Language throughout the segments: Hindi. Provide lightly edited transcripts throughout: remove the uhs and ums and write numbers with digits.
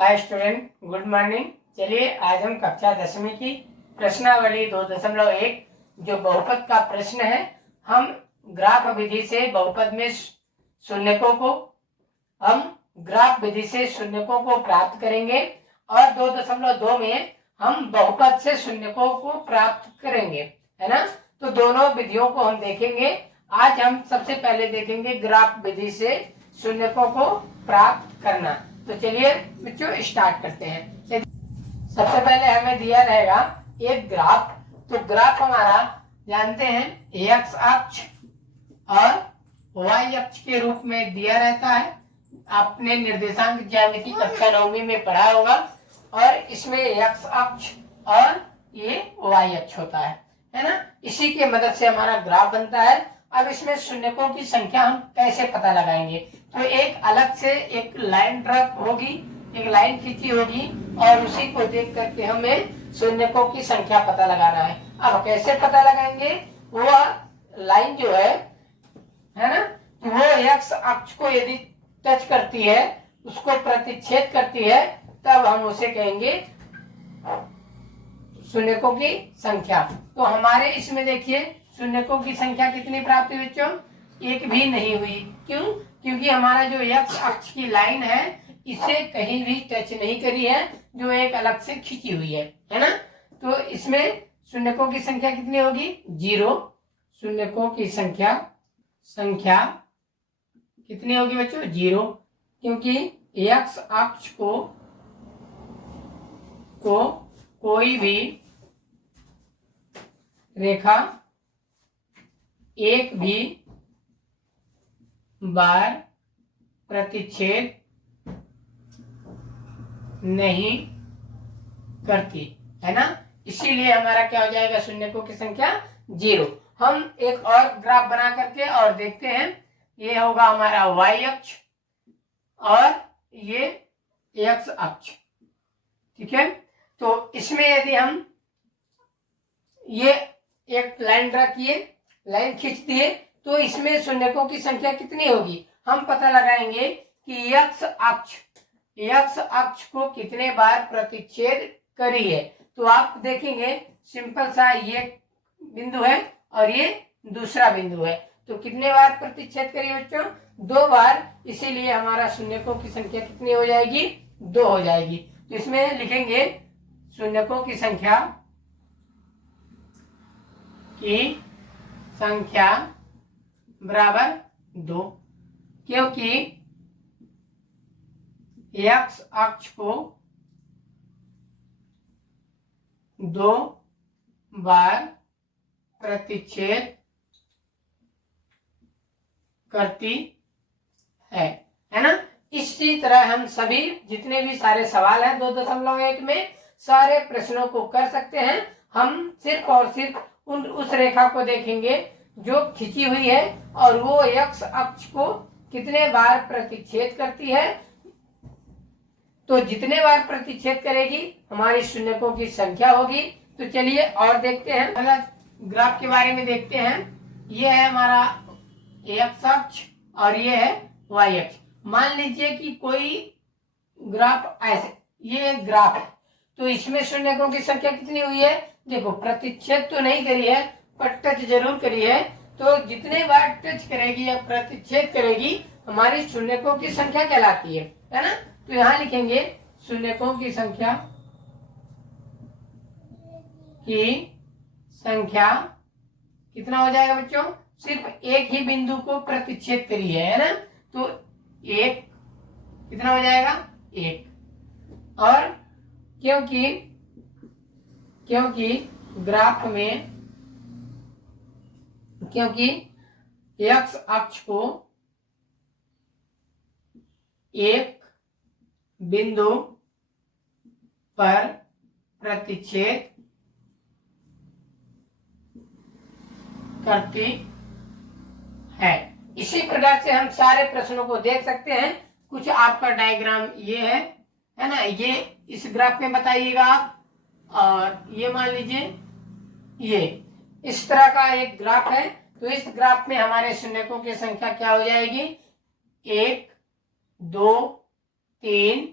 Hi student, good morning. चलिए आज हम कक्षा 10वीं की प्रश्नावली 2.1 जो बहुपद का प्रश्न है, हम ग्राफ विधि से बहुपद में शून्यकों को प्राप्त करेंगे और 2.2 में हम बहुपद से शून्यकों को प्राप्त करेंगे, है ना। तो दोनों विधियों को हम देखेंगे। आज हम सबसे पहले देखेंगे ग्राफ विधि से शून्यकों को प्राप्त करना। तो चलिए बच्चों स्टार्ट करते हैं। सबसे पहले हमें दिया रहेगा एक ग्राफ। तो ग्राफ हमारा जानते हैं एक्स अक्ष और वाई अक्ष के रूप में दिया रहता है। आपने निर्देशांक ज्यामिति कक्षा 9वीं में पढ़ा होगा। और इसमें एक्स अक्ष और ये वाई अक्ष होता है ना। इसी के मदद से हमारा ग्राफ बनता है। अब इसमें शून्यकों की संख्या हम कैसे पता लगाएंगे? तो एक अलग से एक लाइन ड्रा होगी, एक लाइन खींची होगी और उसी को देख करके हमें शून्यकों की संख्या पता लगाना है। अब कैसे पता लगाएंगे? वो लाइन जो है ना, वो एक्स अक्ष को यदि टच करती है, उसको प्रतिच्छेद करती है, तब हम उसे कहेंगे शून्यकों की संख्या। तो हमारे इसमें देखिए शून्यकों की संख्या कितनी प्राप्त हुई बच्चों? एक भी नहीं हुई। क्यों? क्योंकि हमारा जो एक्स अक्ष की लाइन है इसे कहीं भी टच नहीं करी है, जो एक अलग से खींची हुई है ना। तो इसमें शून्यकों की संख्या कितनी होगी? 0। शून्यकों की संख्या कितनी होगी बच्चों? 0। क्योंकि एक्स अक्ष को कोई भी रेखा एक भी बार प्रतिच्छेद नहीं करती, है ना। इसीलिए हमारा क्या हो जाएगा? शून्यकों की संख्या 0। हम एक और ग्राफ बना करके और देखते हैं। ये होगा हमारा वाई अक्ष और ये एक्स अक्ष, ठीक है। तो इसमें यदि हम ये एक लाइन ड्रा किए, लाइन खींच दिए, तो इसमें शून्यकों की संख्या कितनी होगी? हम पता लगाएंगे कि एक्स अक्ष को कितने बार प्रतिच्छेद करी है। तो आप देखेंगे सिंपल सा ये बिंदु है और ये दूसरा बिंदु है। तो कितने बार प्रतिच्छेद करी बच्चों? 2 बार। इसीलिए हमारा शून्यकों की संख्या कितनी हो जाएगी? 2 हो जाएगी। तो इसमें लिखेंगे शून्यकों की संख्या बराबर 2, क्योंकि एक्स अक्ष को 2 बार प्रतिच्छेद करती है ना। इसी तरह हम सभी जितने भी सारे सवाल हैं 2.1 में, सारे प्रश्नों को कर सकते हैं। हम सिर्फ और सिर्फ उस रेखा को देखेंगे जो खींची हुई है और वो एक्स अक्ष को कितने बार प्रतिच्छेद करती है। तो जितने बार प्रतिच्छेद करेगी हमारी शून्यकों की संख्या होगी। तो चलिए और देखते हैं, अलग ग्राफ के बारे में देखते हैं। ये है हमारा एक्स अक्ष और ये है वाई अक्ष। मान लीजिए कि कोई ग्राफ ऐसे, ये एक ग्राफ है, तो इसमें शून्यकों की संख्या कितनी हुई है? देखो प्रतिच्छेद तो नहीं करी है पर टच जरूर करी है। तो जितने बार टच करेगी या प्रतिच्छेद करेगी हमारी शून्यकों की संख्या कहलाती है ना। तो यहां लिखेंगे शून्यकों की संख्या कितना हो जाएगा बच्चों? सिर्फ एक ही बिंदु को प्रतिच्छेद करी है ना। तो एक कितना हो जाएगा? 1। और क्योंकि ग्राफ में एक्स अक्ष को एक बिंदु पर प्रतिच्छेद करती है। इसी प्रकार से हम सारे प्रश्नों को देख सकते हैं। कुछ आपका डायग्राम ये है ना, ये इस ग्राफ में बताइएगा आप। और ये मान लीजिए ये इस तरह का एक ग्राफ है। तो इस ग्राफ में हमारे शून्यकों की संख्या क्या हो जाएगी? 1, 2, 3,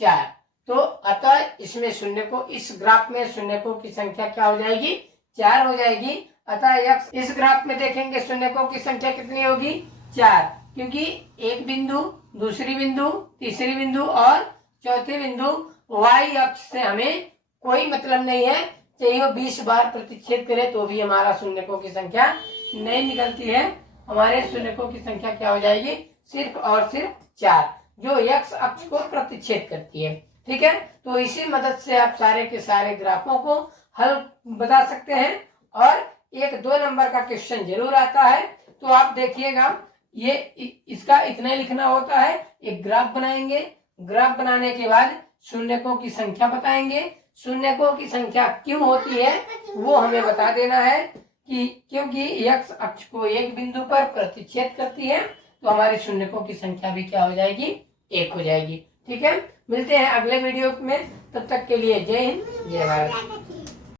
4। तो अतः इसमें शून्यकों, इस ग्राफ में शून्यकों की संख्या क्या हो जाएगी, 4 हो जाएगी। अतः x इस ग्राफ में देखेंगे शून्यकों की संख्या कितनी होगी, 4, क्योंकि एक बिंदु, दूसरी बिंदु, तीसरी बिंदु और चौथी बिंदु y अक्ष से हमें कोई मतलब नहीं है, चाहिए वो 20 बार प्रतिच्छेद करे तो भी हमारा शून्यकों की संख्या नहीं निकलती है। हमारे शून्यकों की संख्या क्या हो जाएगी, सिर्फ और सिर्फ 4, जो x अक्ष को प्रतिच्छेद करती है। ठीक है, तो इसी मदद से आप सारे के सारे ग्राफों को हल बता सकते हैं। और एक 2 नंबर का क्वेश्चन जरूर आता है, तो आप देखिएगा, ये इसका इतना लिखना होता है, एक ग्राफ बनाएंगे, ग्राफ बनाने के बाद शून्यकों की संख्या बताएंगे, शून्यकों की संख्या क्यों होती है वो हमें बता देना है कि क्योंकि x अक्ष को एक बिंदु पर प्रतिच्छेद करती है, तो हमारी शून्यकों की संख्या भी क्या हो जाएगी, 1 हो जाएगी। ठीक है, मिलते हैं अगले वीडियो में, तब तक के लिए जय हिंद, जय भारत।